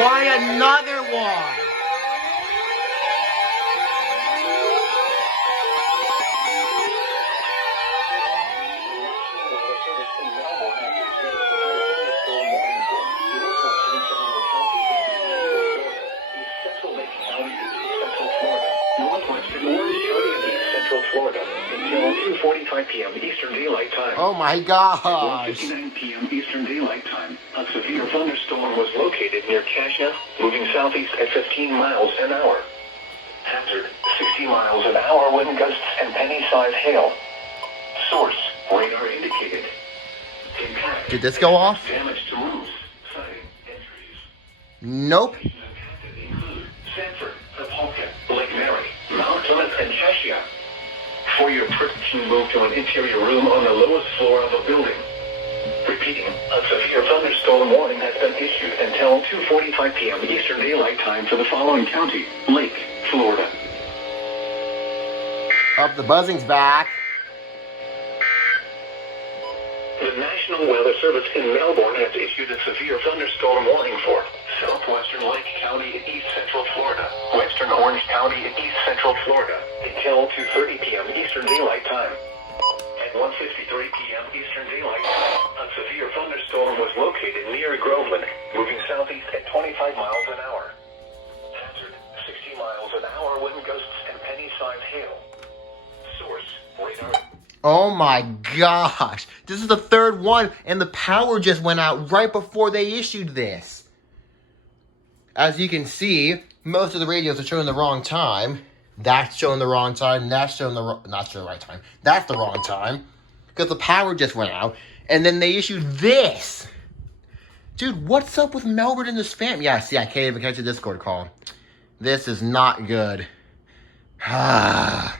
Why another one? Florida until 2:45 p.m. Eastern Daylight Time. Oh my gosh. At 1:59 p.m. Eastern Daylight Time, a severe thunderstorm was located near Kashna, moving southeast at 15 miles an hour. Hazard: 60 miles an hour wind gusts and penny-sized hail. Source: radar indicated. Impact: Did this go off? Damage to roofs, siding, and trees. Nope. Include Sanford, Apopka, Lake Mary, Mount Clemens, and Kashia. For your trip, you move to an interior room on the lowest floor of a building. Repeating, a severe thunderstorm warning has been issued until 2:45 p.m. Eastern Daylight Time for the following county: Lake, Florida. Up, the buzzing's back. The National Weather Service in Melbourne has issued a severe thunderstorm warning for southwestern Lake County in east central Florida, western Orange County in east central Florida, until 2:30 p.m. Eastern Daylight Time. At 1:53 p.m. Eastern Daylight Time, a severe thunderstorm was located near Groveland, moving southeast at 25 miles an hour. Hazard: 60 miles an hour wind gusts and penny-sized hail. Source: radar. Oh my gosh. This is the third one, and the power just went out right before they issued this. As you can see, most of the radios are showing the wrong time. That's showing the wrong time. That's showing the not showing the right time. That's the wrong time. Because the power just went out. And then they issued this. Dude, what's up with Melbourne and the spam? Yeah, see, I can't even catch a Discord call. This is not good. Ah.